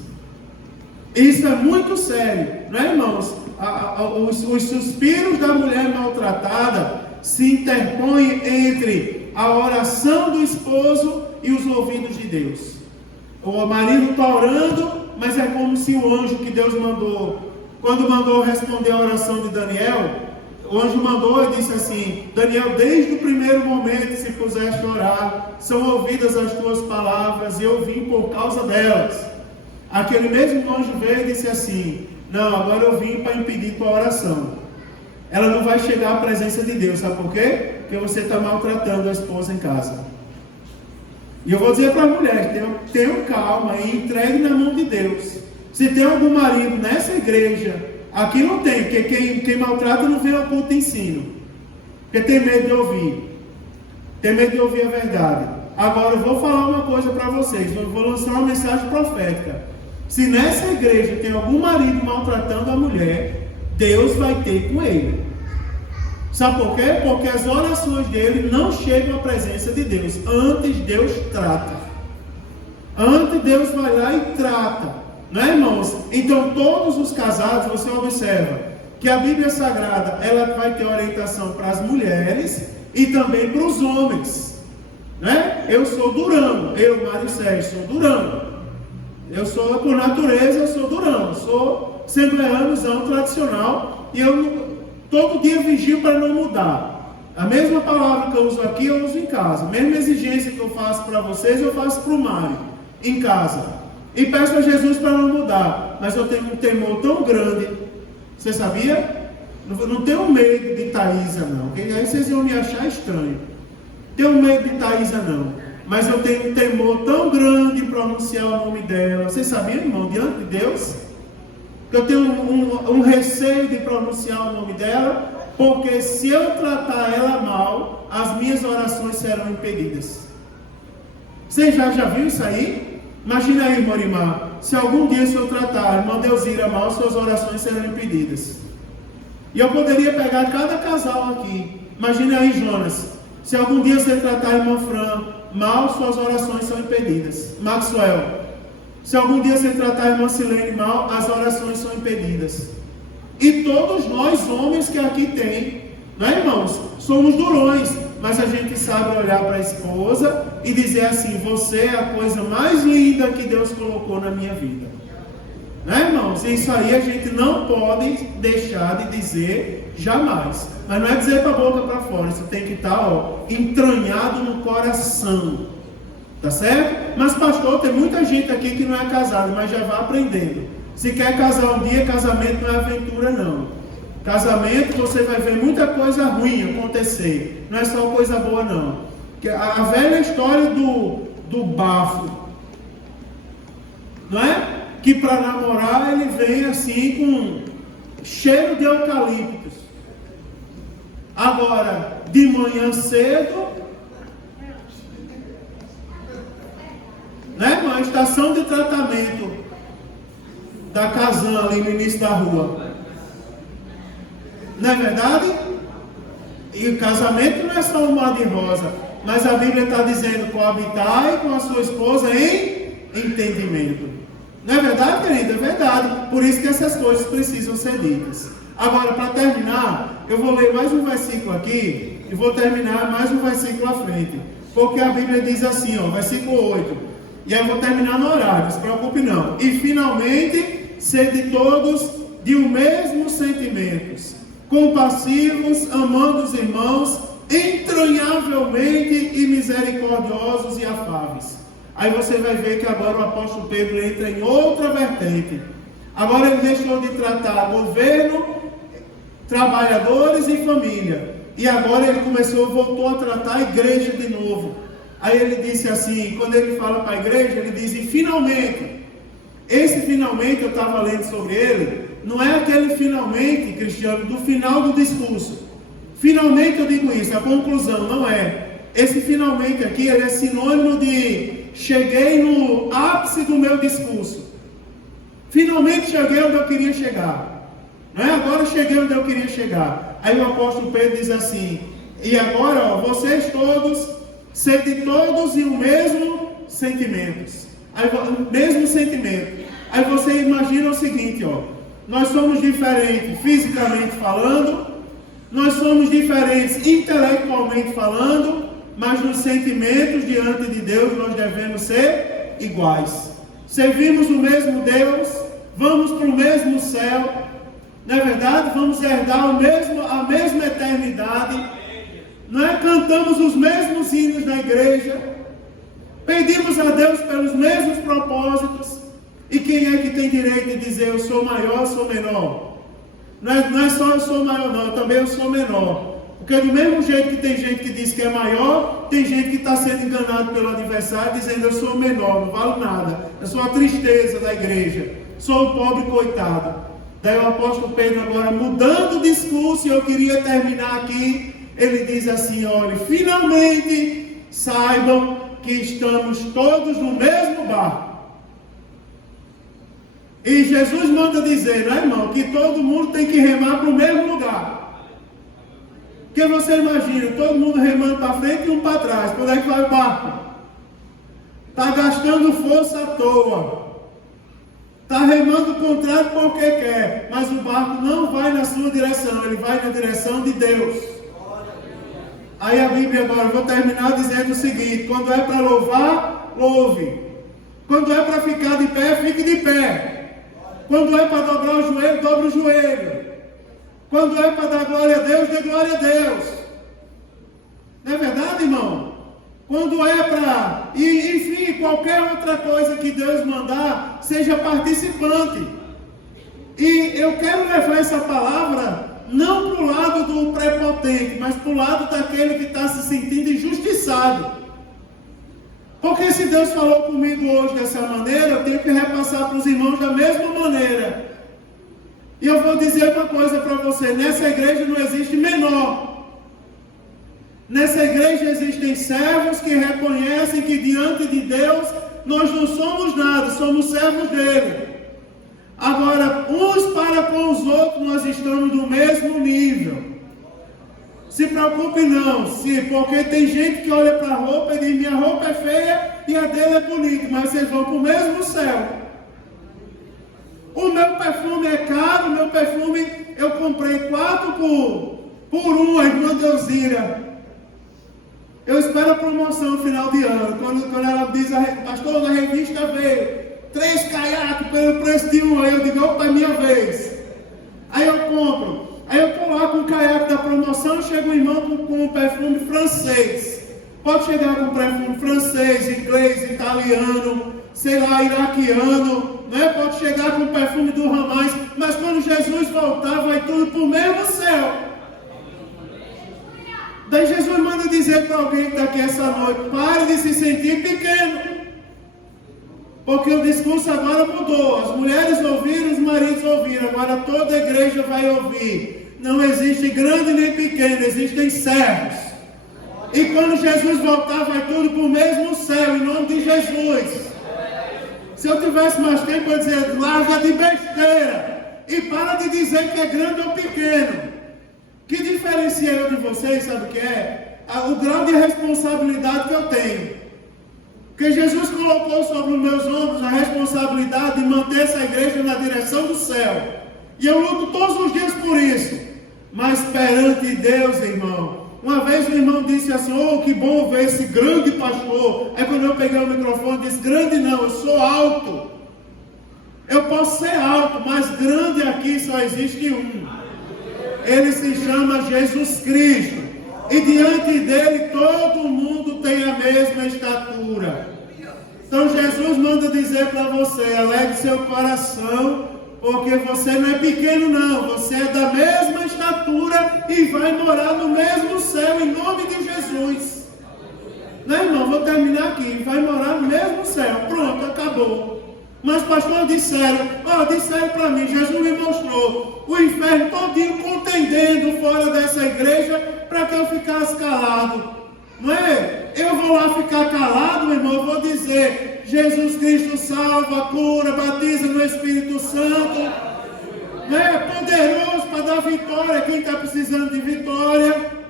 Isso é muito sério, não é, irmãos? Os suspiros da mulher maltratada se interpõem entre a oração do esposo e os ouvidos de Deus. O marido está orando, mas é como se o anjo que Deus mandou, quando mandou responder a oração de Daniel, o anjo mandou e disse assim: Daniel, desde o primeiro momento que se puseste a orar, são ouvidas as tuas palavras, e eu vim por causa delas. Aquele mesmo anjo veio e disse assim: não, agora eu vim para impedir tua oração. Ela não vai chegar à presença de Deus, sabe por quê? Porque você está maltratando a esposa em casa. E eu vou dizer para as mulheres: tenham calma e entregue na mão de Deus. Se tem algum marido nessa igreja, aqui não tem, porque quem maltrata não vem ao culto de ensino, porque tem medo de ouvir, tem medo de ouvir a verdade. Agora eu vou falar uma coisa para vocês, eu vou lançar uma mensagem profética. Se nessa igreja tem algum marido maltratando a mulher, Deus vai ter com ele. Sabe por quê? Porque as orações dele não chegam à presença de Deus. Antes Deus trata. Antes Deus vai lá e trata. Não é, irmãos? Então todos os casados, você observa que a Bíblia Sagrada, ela vai ter orientação para as mulheres e também para os homens. Né? Eu sou durão, eu, Mário Sérgio, sou durão. Eu sou, por natureza, eu sou durão, sou assembleanozão tradicional, e eu todo dia vigio para não mudar. A mesma palavra que eu uso aqui, eu uso em casa. A mesma exigência que eu faço para vocês, eu faço para o Mário, em casa. E peço a Jesus para não mudar. Mas eu tenho um temor tão grande. Você sabia? Não tenho medo de Thaisa, não. Aí vocês iam me achar estranho. Tenho medo de Thaisa, não. Mas eu tenho um temor tão grande em pronunciar o nome dela. Você sabia, irmão, diante de Deus? Que eu tenho um receio de pronunciar o nome dela, porque se eu tratar ela mal, as minhas orações serão impedidas. Você já viu isso aí? Imagina aí, Morimar, se algum dia se eu tratar a irmã Deusira mal, suas orações serão impedidas. E eu poderia pegar cada casal aqui. Imagina aí, Jonas, se algum dia você tratar a irmã Fran mal, suas orações são impedidas. Maxwell, se algum dia você tratar a irmã Silene mal, as orações são impedidas. E todos nós, homens que aqui tem, não é, irmãos? Somos durões, mas a gente sabe olhar para a esposa e dizer assim: você é a coisa mais linda que Deus colocou na minha vida. Não é, irmãos? Isso aí a gente não pode deixar de dizer jamais. Mas não é dizer para a boca para fora, isso tem que estar entranhado no coração. Tá certo? Mas pastor, tem muita gente aqui que não é casado, mas já vai aprendendo. Se quer casar um dia, casamento não é aventura, não. Casamento, você vai ver muita coisa ruim acontecer. Não é só coisa boa, não. A velha história do bafo, não é? Que para namorar ele vem assim com cheiro de eucaliptos. Agora, de manhã cedo, né, uma estação de tratamento da Casan ali no início da rua. Não é verdade? E o casamento não é só um mar de rosa, mas a Bíblia está dizendo: coabitai com a sua esposa em entendimento. Não é verdade, querido? É verdade. Por isso que essas coisas precisam ser ditas. Agora, para terminar, eu vou ler mais um versículo aqui e vou terminar mais um versículo à frente. Porque a Bíblia diz assim, versículo 8. E aí eu vou terminar no horário, não se preocupe não. E finalmente, sede todos de um mesmo sentimentos, compassivos, amando os irmãos, entranhavelmente e misericordiosos e afáveis. Aí você vai ver que agora o apóstolo Pedro entra em outra vertente. Agora ele deixou de tratar governo, trabalhadores e família. E agora ele voltou a tratar a igreja de novo. Aí ele disse assim, quando ele fala para a igreja, ele diz: e finalmente. Esse finalmente, eu estava lendo sobre ele, não é aquele finalmente, Cristiano, do final do discurso. Finalmente eu digo isso, a conclusão, não é. Esse finalmente aqui, ele é sinônimo de cheguei no ápice do meu discurso. Finalmente cheguei onde eu queria chegar. Não é? Agora cheguei onde eu queria chegar. Aí o apóstolo Pedro diz assim: e agora, vocês todos, sede todos e o mesmo sentimentos. Aí, mesmo sentimento. Aí você imagina o seguinte, nós somos diferentes fisicamente falando, nós somos diferentes intelectualmente falando, mas nos sentimentos diante de Deus nós devemos ser iguais. Servimos o mesmo Deus, vamos para o mesmo céu, não é verdade? Vamos herdar a mesma cantamos os mesmos hinos na igreja, pedimos a Deus pelos mesmos propósitos, e quem é que tem direito de dizer eu sou maior, eu sou menor? Não é só eu sou maior não, também eu sou menor. Porque do mesmo jeito que tem gente que diz que é maior, tem gente que está sendo enganado pelo adversário, dizendo eu sou menor, não valo nada, eu sou a tristeza da igreja, sou o pobre coitado. Daí o apóstolo Pedro agora mudando o discurso, e eu queria terminar aqui, ele diz assim, olha, finalmente saibam que estamos todos no mesmo barco. E Jesus manda dizer, né, irmão, que todo mundo tem que remar para o mesmo lugar. Porque você imagina, todo mundo remando para frente e um para trás. Quando é que vai o barco? Está gastando força à toa. Está remando o contrário porque quer. Mas o barco não vai na sua direção, ele vai na direção de Deus. Aí a Bíblia agora, vou terminar dizendo o seguinte, quando é para louvar, louve. Quando é para ficar de pé, fique de pé. Quando é para dobrar o joelho, dobre o joelho. Quando é para dar glória a Deus, dê glória a Deus. Não é verdade, irmão? Quando é para, enfim, qualquer outra coisa que Deus mandar, seja participante. E eu quero levar essa palavra não para o lado do prepotente, mas para o lado daquele que está se sentindo injustiçado. Porque se Deus falou comigo hoje dessa maneira, eu tenho que repassar para os irmãos da mesma maneira. E eu vou dizer uma coisa para você, nessa igreja não existe menor. Nessa igreja existem servos que reconhecem que diante de Deus nós não somos nada, somos servos dele. Agora, uns para com os outros nós estamos no mesmo nível. Se preocupe não, porque tem gente que olha para a roupa e diz, minha roupa é feia e a dele é bonita, mas vocês vão para o mesmo céu. O meu perfume é caro, o meu perfume eu comprei 4 por 1, a irmã Deusira. Eu espero a promoção no final de ano, quando ela diz, pastor, na revista veio 3 caiaques pelo preço de 1, aí eu digo, opa, é minha vez. Aí eu compro. Aí eu estou lá com o caiaque da promoção, chega um irmão com um perfume francês. Pode chegar com perfume francês, inglês, italiano, sei lá, iraquiano, né? Pode chegar com o perfume do Ramais, mas quando Jesus voltar, vai tudo para o mesmo céu. Daí Jesus manda dizer para alguém que está aqui essa noite, pare de se sentir pequeno. Porque o discurso agora mudou. As mulheres ouviram, os maridos ouviram. Agora toda a igreja vai ouvir. Não existe grande nem pequeno, existem servos. E quando Jesus voltar, vai tudo para o mesmo céu, em nome de Jesus. Se eu tivesse mais tempo, eu ia dizer, larga de besteira. E para de dizer que é grande ou pequeno. Que diferencia eu de vocês, sabe o que é? O grau de responsabilidade que eu tenho. Porque Jesus colocou sobre os meus ombros a responsabilidade de manter essa igreja na direção do céu. E eu luto todos os dias por isso. Mas perante Deus, irmão, uma vez o irmão disse assim, oh, que bom ver esse grande pastor. Aí quando eu peguei o microfone, disse, grande não, eu sou alto. Eu posso ser alto, mas grande aqui só existe um. Ele se chama Jesus Cristo. E diante dele todo mundo tem a mesma estatura. Então Jesus manda dizer para você, alegre seu coração, porque você não é pequeno não, você é da mesma estatura e vai morar no mesmo céu em nome de Jesus. Né, irmão? Vou terminar aqui, vai morar no mesmo céu, pronto, acabou. Mas pastor, disseram para mim, Jesus me mostrou o inferno todinho contendendo fora dessa igreja para que eu ficasse calado. Não é? Eu vou lá ficar calado, meu irmão, eu vou dizer, Jesus Cristo salva, cura, batiza no Espírito Santo. Não é? Poderoso para dar vitória, quem está precisando de vitória.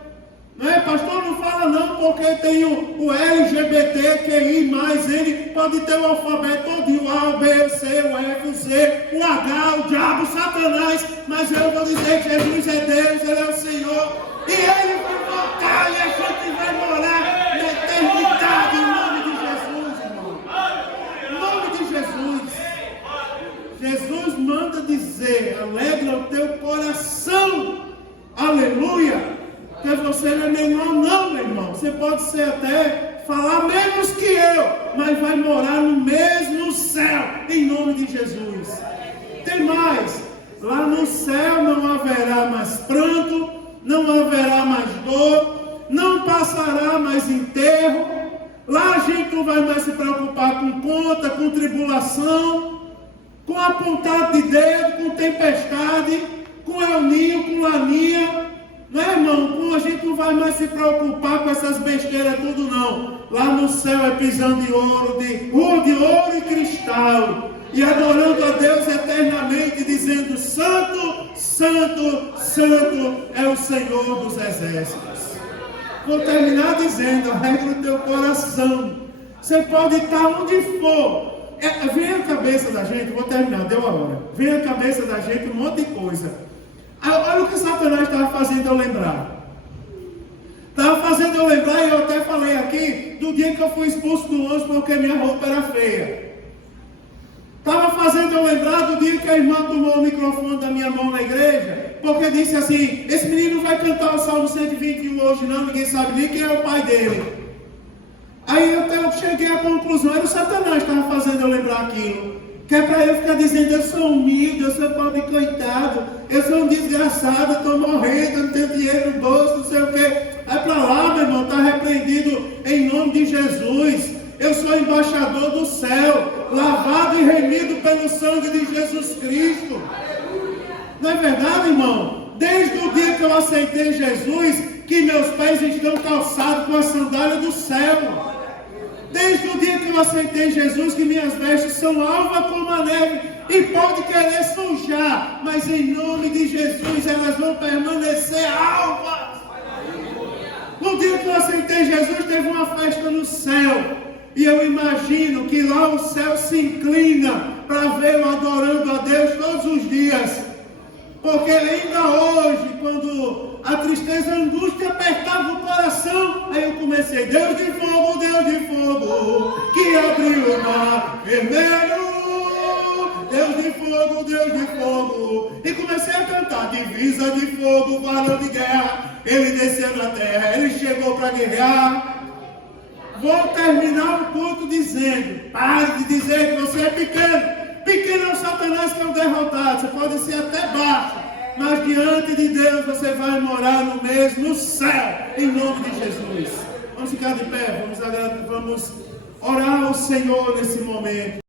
Não é, pastor, não fala não, porque tem o LGBTQI+, ele pode ter o alfabeto todinho, o A, o B, o C, o F, o Z, o H, o diabo, o Satanás, mas eu vou dizer que Jesus é Deus, Ele é o Senhor, e Ele vai voltar, e a gente vai morar na eternidade, em nome de Jesus, irmão. Em nome de Jesus. Jesus manda dizer, alegra o teu coração, aleluia. porque você não é menor não, meu irmão. Você pode ser até falar menos que eu, mas vai morar no mesmo céu, em nome de Jesus. Tem mais, lá no céu não haverá mais pranto, não haverá mais dor, não passará mais enterro. Lá a gente não vai mais se preocupar com conta, com tribulação, com apontar de dedo, com tempestade, com El Ninho, com Laninha. Não é, irmão? A gente não vai mais se preocupar com essas besteiras tudo, não. Lá no céu é pisando de ouro, de ouro e cristal. E adorando a Deus eternamente, dizendo: Santo, Santo, Santo é o Senhor dos exércitos. Vou terminar dizendo: arregue no teu coração. Você pode estar onde for. Vem a cabeça da gente, vou terminar, deu a hora. Vem a cabeça da gente um monte de coisa. Olha o que Satanás estava fazendo eu lembrar. Estava fazendo eu lembrar, e eu até falei aqui, do dia que eu fui expulso do ônibus porque minha roupa era feia. Estava fazendo eu lembrar do dia que a irmã tomou o microfone da minha mão na igreja, porque disse assim: esse menino vai cantar o Salmo 121 hoje não, ninguém sabe nem quem é o pai dele. Aí eu cheguei à conclusão, era o Satanás que estava fazendo eu lembrar aquilo. Que é para eu ficar dizendo: eu sou humilde, eu sou pobre coitado, eu sou um desgraçado, eu estou morrendo, eu não tenho dinheiro no bolso, não sei o quê. É para lá, meu irmão, está repreendido em nome de Jesus. Eu sou embaixador do céu, lavado e remido pelo sangue de Jesus Cristo. Não é verdade, irmão? Desde o dia que eu aceitei Jesus, que meus pés estão calçados com a sandália do céu. Desde o dia que eu aceitei Jesus, que minhas vestes são alvas como a neve, e pode querer sujar, mas em nome de Jesus elas vão permanecer alvas. No dia que eu aceitei Jesus, teve uma festa no céu, e eu imagino que lá o céu se inclina para vê-lo adorando a Deus todos os dias. Porque ainda hoje, quando a tristeza, a angústia apertava o coração, aí eu comecei: Deus de fogo, que abriu o mar vermelho, Deus de fogo, e comecei a cantar: divisa de fogo, varão de guerra, ele desceu na terra, ele chegou para guerrear. Vou terminar o culto dizendo: pare de dizer que você é pequeno. Pequeno é o Satanás que é o derrotado. Você pode ser até baixo, mas diante de Deus você vai morar no mesmo céu, em nome de Jesus. Vamos ficar de pé, vamos orar ao Senhor nesse momento.